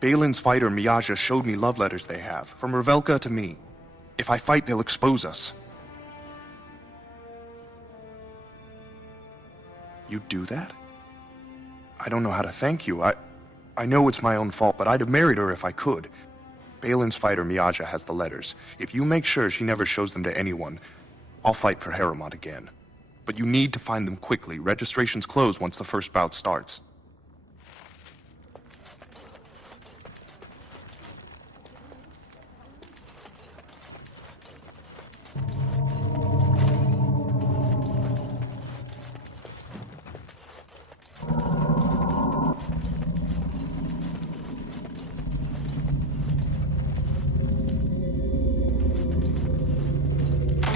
Balin's fighter Miyaja showed me love letters they have, from Revelka to me. If I fight, they'll expose us. You'd do that? I don't know how to thank you. I know it's my own fault, but I'd have married her if I could. Balin's fighter Miyaja has the letters. If you make sure she never shows them to anyone, I'll fight for Harrimont again. But you need to find them quickly. Registration's closed once the first bout starts.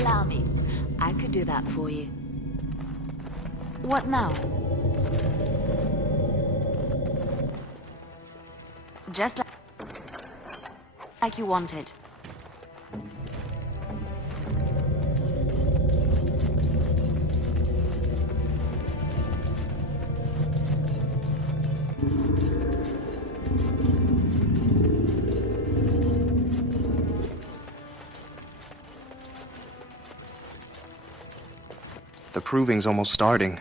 Allow me. I could do that for you. What now? Just like you wanted. The proving's almost starting.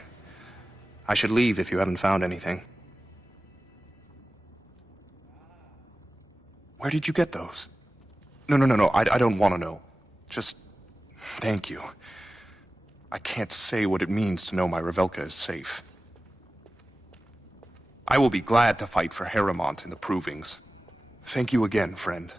I should leave if you haven't found anything. Where did you get those? No, I don't want to know. Just thank you. I can't say what it means to know my Revelka is safe. I will be glad to fight for Harrimont in the provings. Thank you again, friend.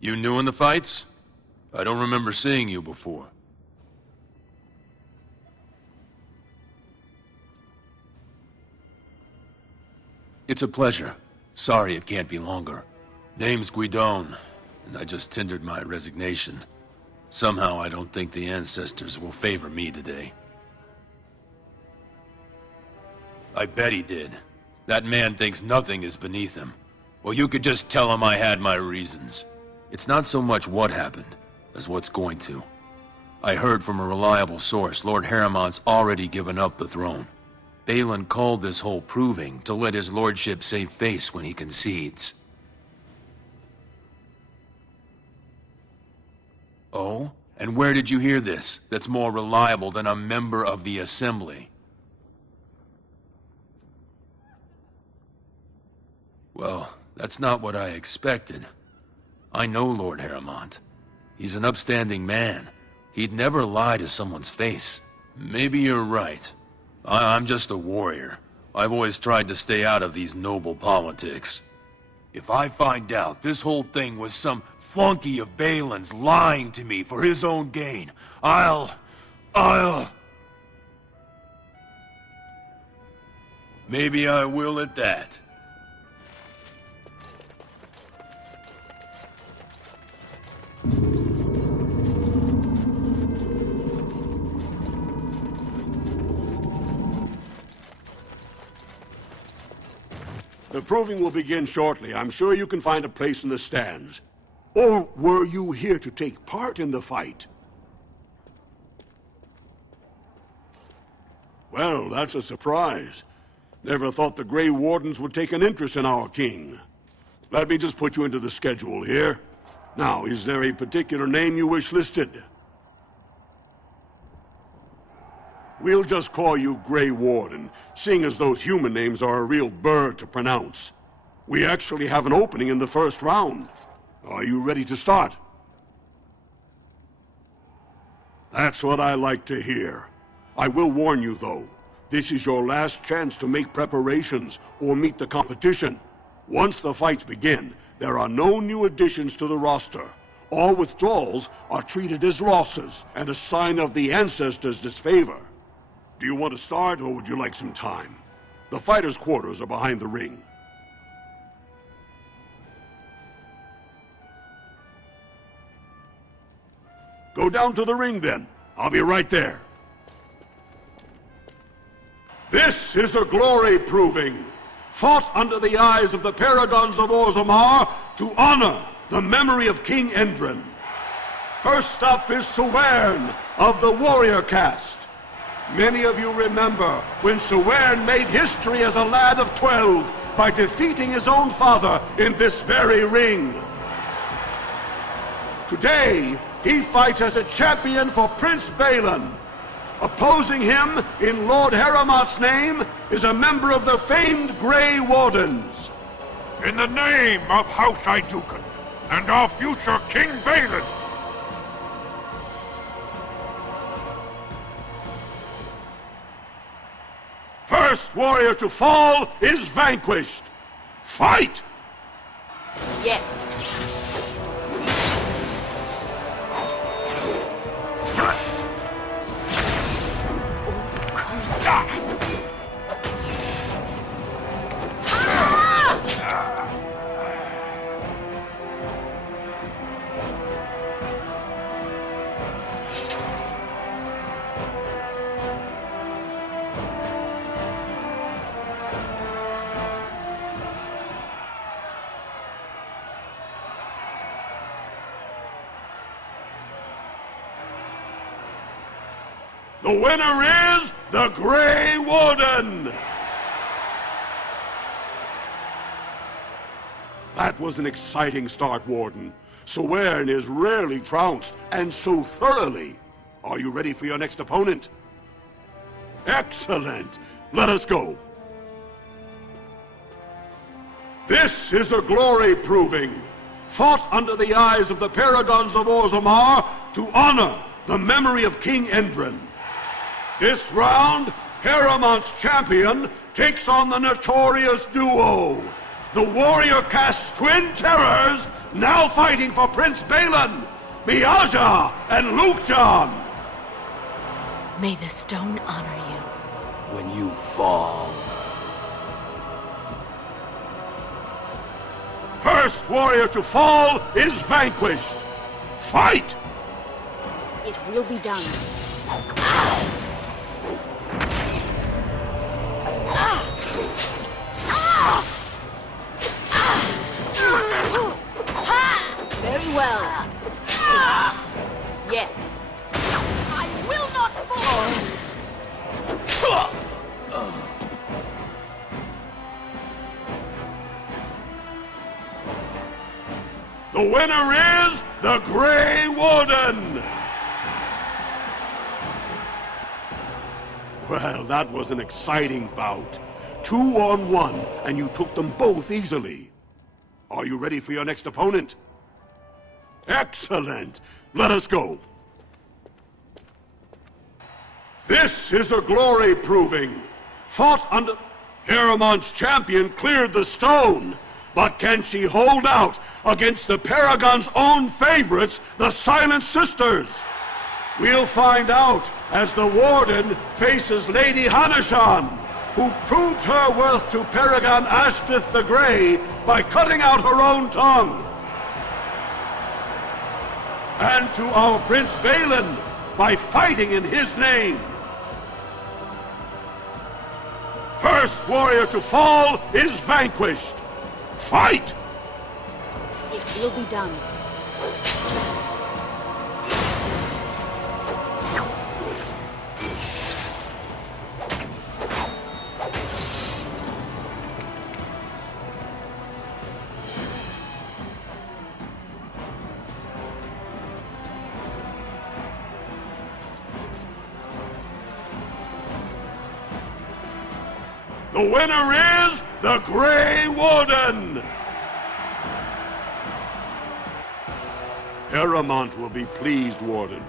You new in the fights? I don't remember seeing you before. It's a pleasure. Sorry it can't be longer. Name's Guidon, and I just tendered my resignation. Somehow I don't think the ancestors will favor me today. I bet he did. That man thinks nothing is beneath him. Well, you could just tell him I had my reasons. It's not so much what happened, as what's going to. I heard from a reliable source Lord Harrimont's already given up the throne. Balin called this whole proving to let his lordship save face when he concedes. Oh? And where did you hear this, that's more reliable than a member of the Assembly? Well, that's not what I expected. I know Lord Harrimont. He's an upstanding man. He'd never lie to someone's face. Maybe you're right. I'm just a warrior. I've always tried to stay out of these noble politics. If I find out this whole thing was some flunky of Balin's lying to me for his own gain, I'll... Maybe I will at that. The proving will begin shortly. I'm sure you can find a place in the stands. Or were you here to take part in the fight? Well, that's a surprise. Never thought the Grey Wardens would take an interest in our king. Let me just put you into the schedule here. Now, is there a particular name you wish listed? We'll just call you Grey Warden, seeing as those human names are a real burr to pronounce. We actually have an opening in the first round. Are you ready to start? That's what I like to hear. I will warn you, though. This is your last chance to make preparations or meet the competition. Once the fights begin, there are no new additions to the roster. All withdrawals are treated as losses and a sign of the ancestors' disfavor. Do you want to start, or would you like some time? The fighters' quarters are behind the ring. Go down to the ring, then. I'll be right there. This is a glory proving, fought under the eyes of the Paragons of Orzammar to honor the memory of King Endrin. First up is Suwern of the Warrior Caste. Many of you remember when Suwern made history as a lad of 12 by defeating his own father in this very ring. Today, he fights as a champion for Prince Balin. Opposing him, in Lord Heramont's name, is a member of the famed Grey Wardens. In the name of House Aeducan and our future King Balin. First warrior to fall is vanquished. Fight! Yes. The winner is the Grey Warden! That was an exciting start, Warden. Suwern is rarely trounced, and so thoroughly. Are you ready for your next opponent? Excellent! Let us go. This is a glory proving, fought under the eyes of the Paragons of Orzammar to honor the memory of King Endrin. This round, Heramont's champion takes on the notorious duo, the Warrior Caste's twin terrors, now fighting for Prince Balin, Miaja and Lukjan. May the stone honor you. When you fall. First warrior to fall is vanquished. Fight! It will be done. Very well. Yes. I will not fall. The winner is the Grey Warden! Well, that was an exciting bout. 2-on-1, and you took them both easily. Are you ready for your next opponent? Excellent! Let us go. This is a glory proving, fought under... Heramont's champion cleared the stone, but can she hold out against the Paragon's own favorites, the Silent Sisters? We'll find out as the Warden faces Lady Hanashan, who proved her worth to Paragon Ashtith the Grey by cutting out her own tongue. And to our Prince Balin by fighting in his name. First warrior to fall is vanquished. Fight! It will be done. The winner is the Grey Warden! Heramont will be pleased, Warden.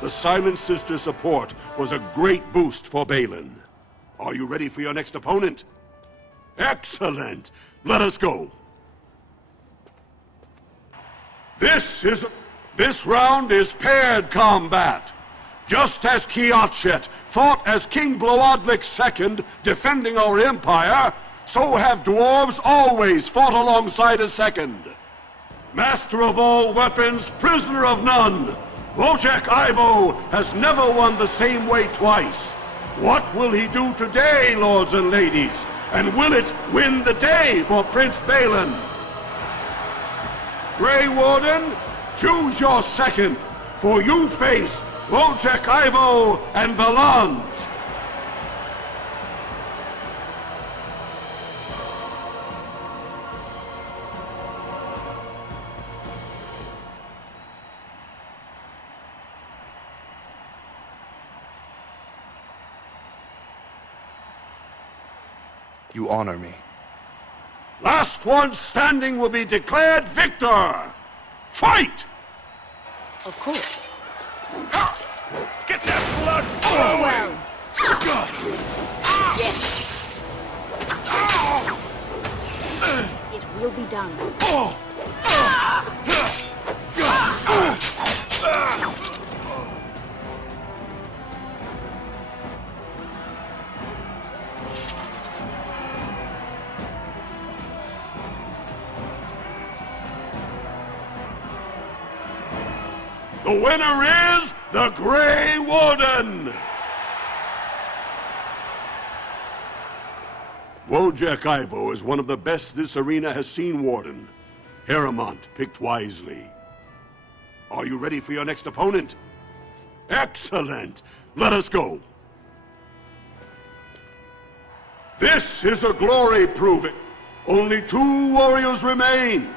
The Silent Sister support was a great boost for Balin. Are you ready for your next opponent? Excellent! Let us go. This round is paired combat. Just as Kiatchet fought as King Bloadlik II, defending our empire, so have dwarves always fought alongside a second. Master of all weapons, prisoner of none, Wojciech Ivo has never won the same way twice. What will he do today, lords and ladies? And will it win the day for Prince Balin? Grey Warden, choose your second, for you face Wojciech Ivo and Valans. You honor me. Last one standing will be declared victor. Fight! Of course. Get that blood flowing! Yes. It will be done. The winner is the Grey Warden! Wojciech Ivo is one of the best this arena has seen, Warden. Heremont picked wisely. Are you ready for your next opponent? Excellent! Let us go. This is a glory proving. Only 2 warriors remain.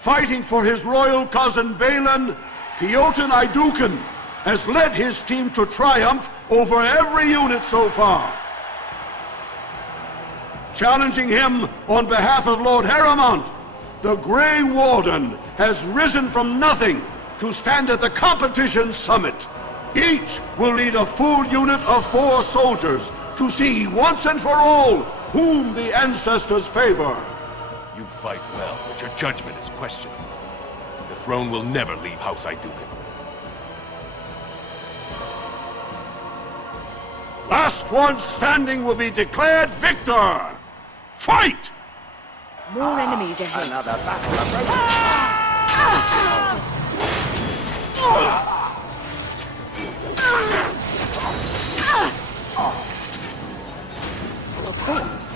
Fighting for his royal cousin Balin, Piotr Aydukin has led his team to triumph over every unit so far. Challenging him on behalf of Lord Heremont, the Grey Warden has risen from nothing to stand at the competition summit. Each will lead a full unit of 4 soldiers to see once and for all whom the ancestors favor. You fight well, but your judgment is questionable. The throne will never leave House Aydukin. Last one standing will be declared victor! Fight! More enemies ahead. Another battle approaching. Of course.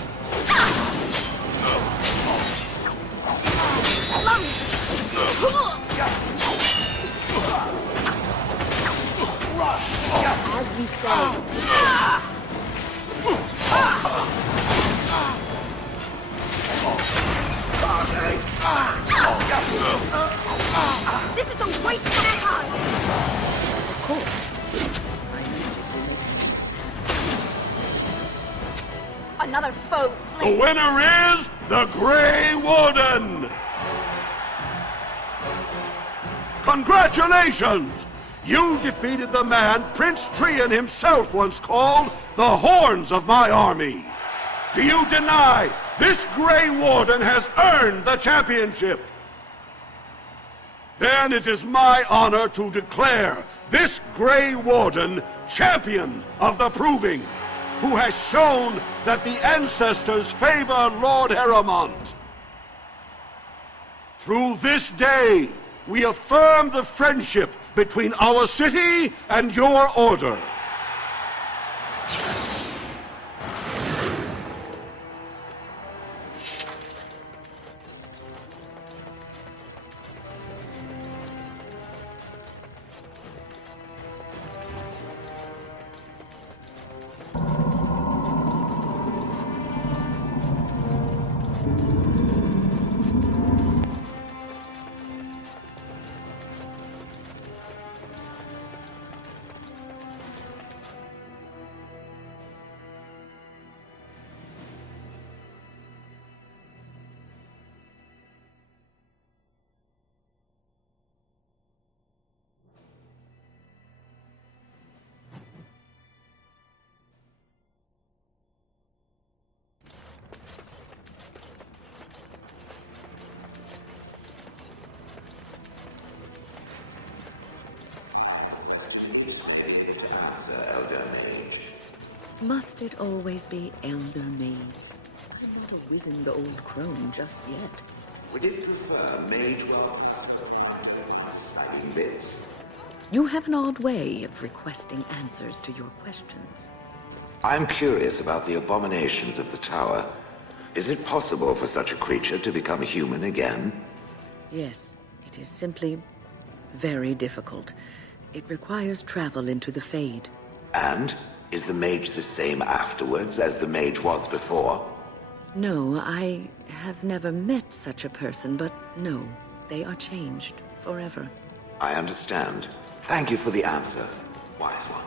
As you say. This is a waste of our time! Of course. Another foe The slain! winner is the Grey Warden! Congratulations! You defeated the man Prince Trian himself once called the Horns of my army. Do you deny this Grey Warden has earned the championship? Then it is my honor to declare this Grey Warden champion of the Proving, who has shown that the ancestors favor Lord Heremont. Through this day, we affirm the friendship between our city and your order. Must it always be Elder Maid? I'm not a wizened old crone just yet. Would it prefer mage well deciding bits? You have an odd way of requesting answers to your questions. I'm curious about the abominations of the tower. Is it possible for such a creature to become human again? Yes, it is simply very difficult. It requires travel into the Fade. And is the mage the same afterwards as the mage was before? No, I have never met such a person, but no, they are changed forever. I understand. Thank you for the answer, wise one.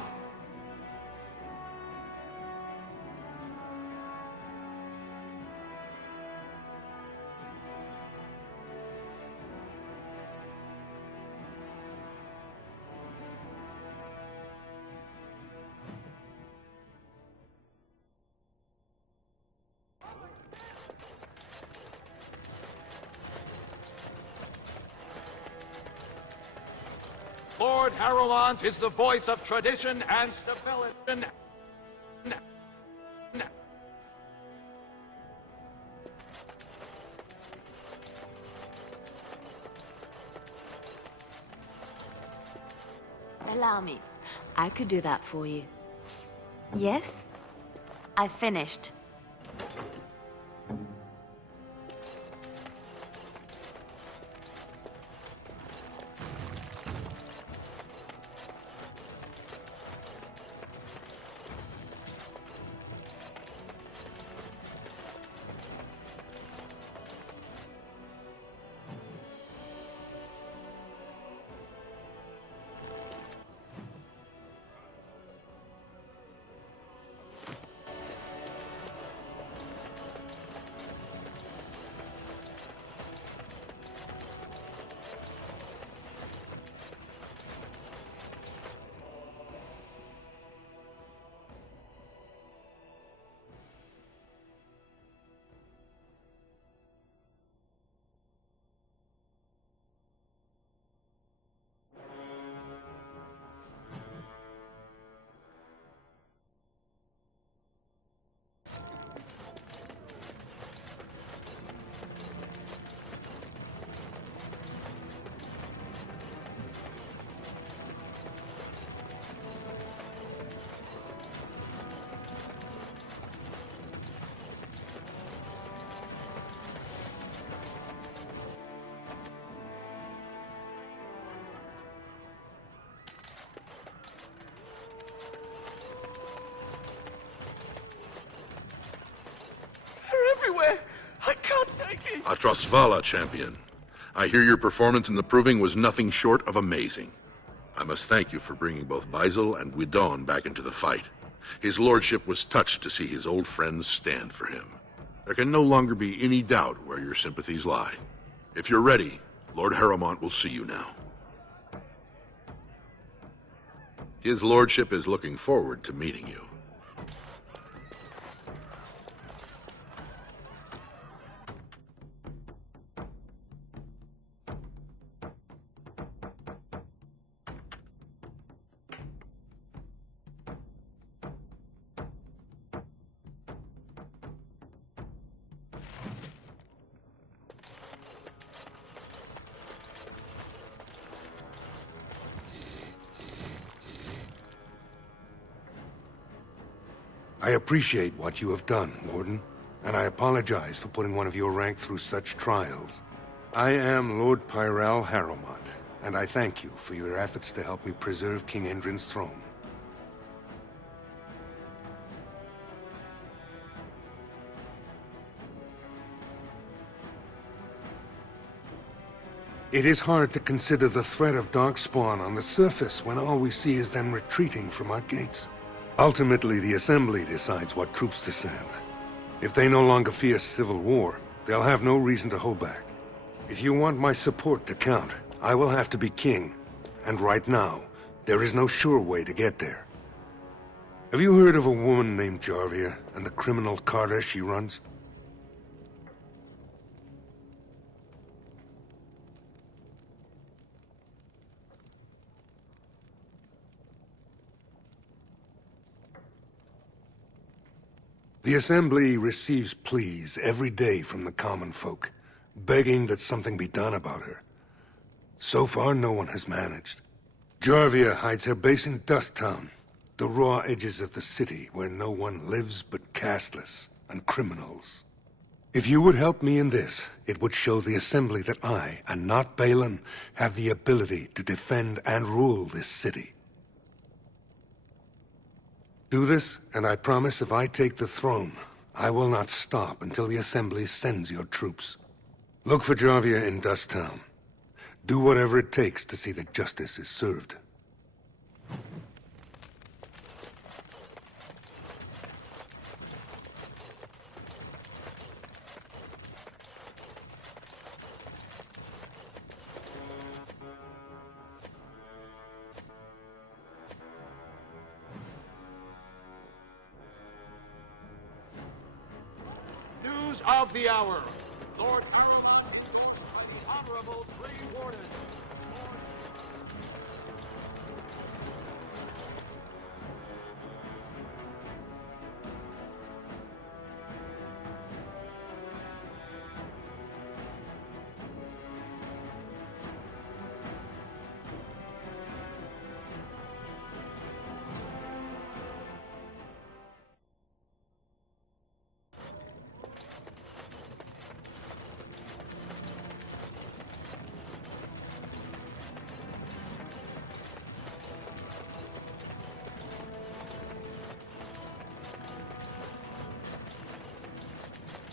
Lord Harrowmont is the voice of tradition and stability. Allow me. I could do that for you. Yes? I finished. Everywhere! I can't take it! Atrasvala, champion. I hear your performance in the Proving was nothing short of amazing. I must thank you for bringing both Baisel and Guidon back into the fight. His lordship was touched to see his old friends stand for him. There can no longer be any doubt where your sympathies lie. If you're ready, Lord Harrowmont will see you now. His lordship is looking forward to meeting you. I appreciate what you have done, Warden, and I apologize for putting one of your rank through such trials. I am Lord Pyral Harrowmont, and I thank you for your efforts to help me preserve King Endrin's throne. It is hard to consider the threat of Darkspawn on the surface when all we see is them retreating from our gates. Ultimately, the Assembly decides what troops to send. If they no longer fear civil war, they'll have no reason to hold back. If you want my support to count, I will have to be king. And right now, there is no sure way to get there. Have you heard of a woman named Jarvia and the criminal carter she runs? The Assembly receives pleas every day from the common folk, begging that something be done about her. So far, no one has managed. Jarvia hides her base in Dust Town, the raw edges of the city where no one lives but casteless and criminals. If you would help me in this, it would show the Assembly that I, and not Balin, have the ability to defend and rule this city. Do this, and I promise if I take the throne, I will not stop until the Assembly sends your troops. Look for Jarvia in Dust Town. Do whatever it takes to see that justice is served. News of the hour. Lord Caroline is joined by the Honorable Tree Warden.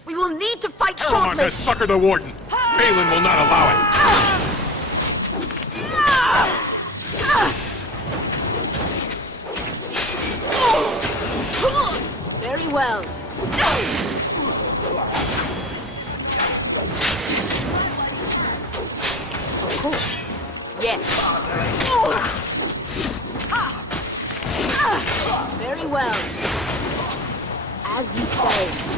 We will need to fight Haramont shortly! has suckered the Warden. Balin will not allow it. Very well. Of course. Yes. Very well. As you say.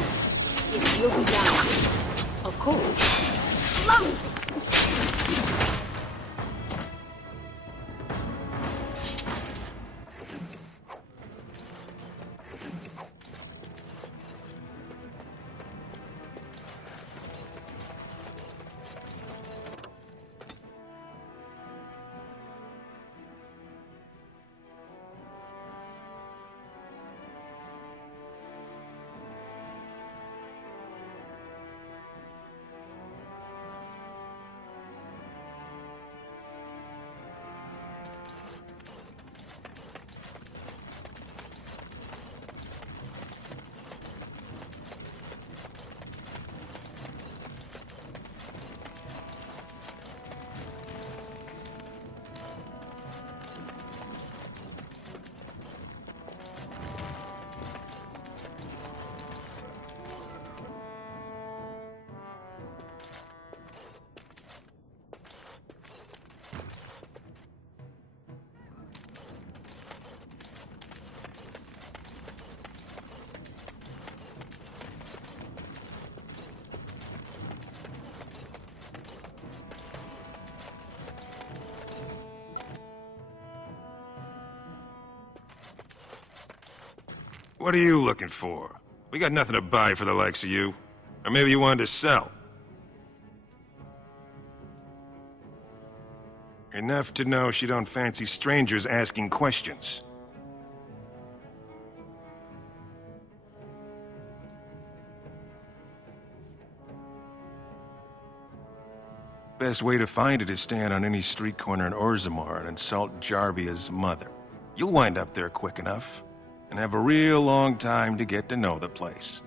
It will be done. Of course. Clumsy! What are you looking for? We got nothing to buy for the likes of you. Or maybe you wanted to sell. Enough to know she don't fancy strangers asking questions. Best way to find it is stand on any street corner in Orzammar and insult Jarvia's mother. You'll wind up there quick enough, and have a real long time to get to know the place.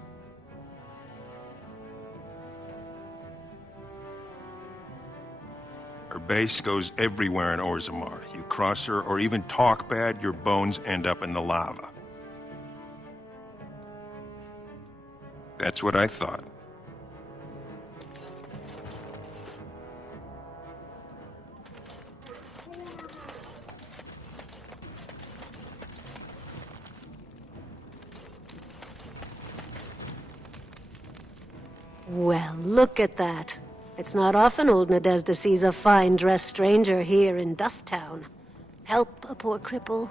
Her base goes everywhere in Orzammar. You cross her or even talk bad, your bones end up in the lava. That's what I thought. Well, look at that. It's not often old Nadezhda sees a fine-dressed stranger here in Dust Town. Help a poor cripple.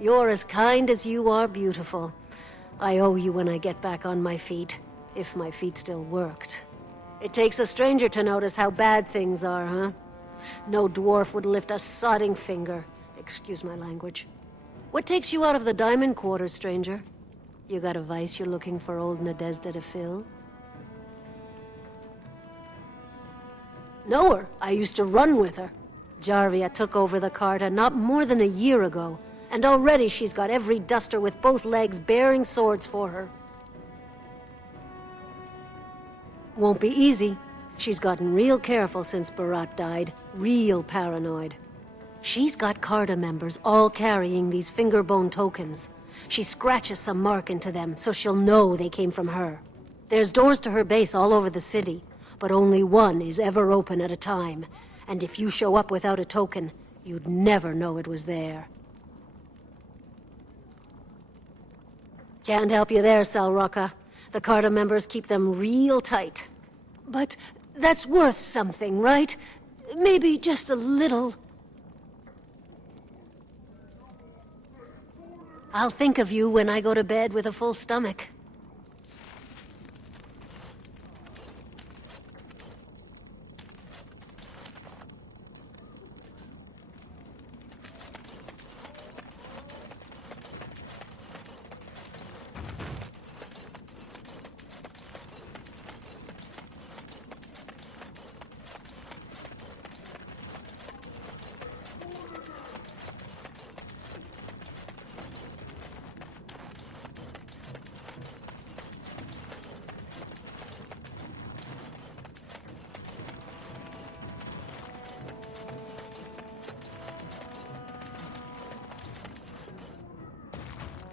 You're as kind as you are beautiful. I owe you when I get back on my feet, if my feet still worked. It takes a stranger to notice how bad things are, huh? No dwarf would lift a sodding finger. Excuse my language. What takes you out of the Diamond Quarters, stranger? You got a vice you're looking for old Nadezhda to fill? Know her. I used to run with her. Jarvia took over the Carta not more than a year ago, and already she's got every duster with both legs bearing swords for her. Won't be easy. She's gotten real careful since Barat died. Real paranoid. She's got Carta members all carrying these fingerbone tokens. She scratches some mark into them so she'll know they came from her. There's doors to her base all over the city, but only one is ever open at a time. And if you show up without a token, you'd never know it was there. Can't help you there, Salraka. The Carta members keep them real tight. But that's worth something, right? Maybe just a little. I'll think of you when I go to bed with a full stomach.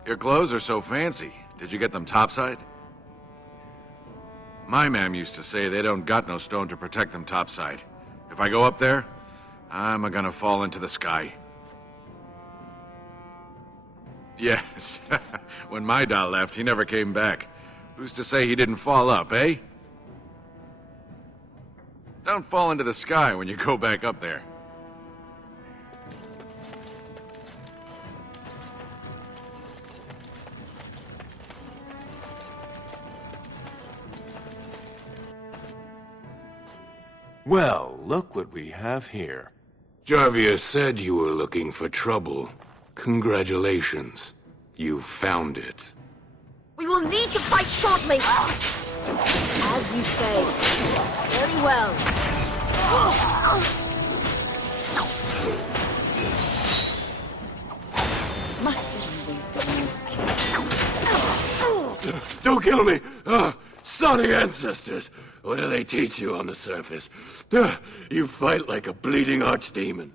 Your clothes are so fancy. Did you get them topside? My mam used to say they don't got no stone to protect them topside. If I go up there, I'm gonna fall into the sky. Yes. When my doll left, he never came back. Who's to say he didn't fall up, eh? Don't fall into the sky when you go back up there. Well, look what we have here. Jarvia said you were looking for trouble. Congratulations. You found it. We will need to fight shortly. As you say. Very well. Must always be. Don't kill me! Sorry, ancestors! What do they teach you on the surface? You fight like a bleeding archdemon.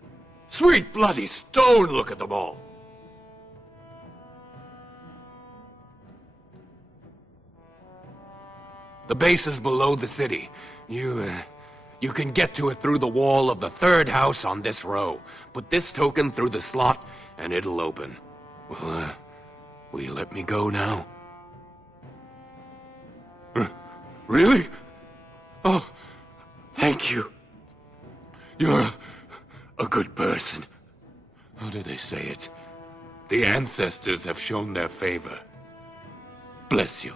Sweet bloody stone, look at them all! The base is below the city. You can get to it through the wall of the third house on this row. Put this token through the slot, and it'll open. Well, will you let me go now? Really? Oh, thank you. You're a good person. How do they say it? The ancestors have shown their favor. Bless you.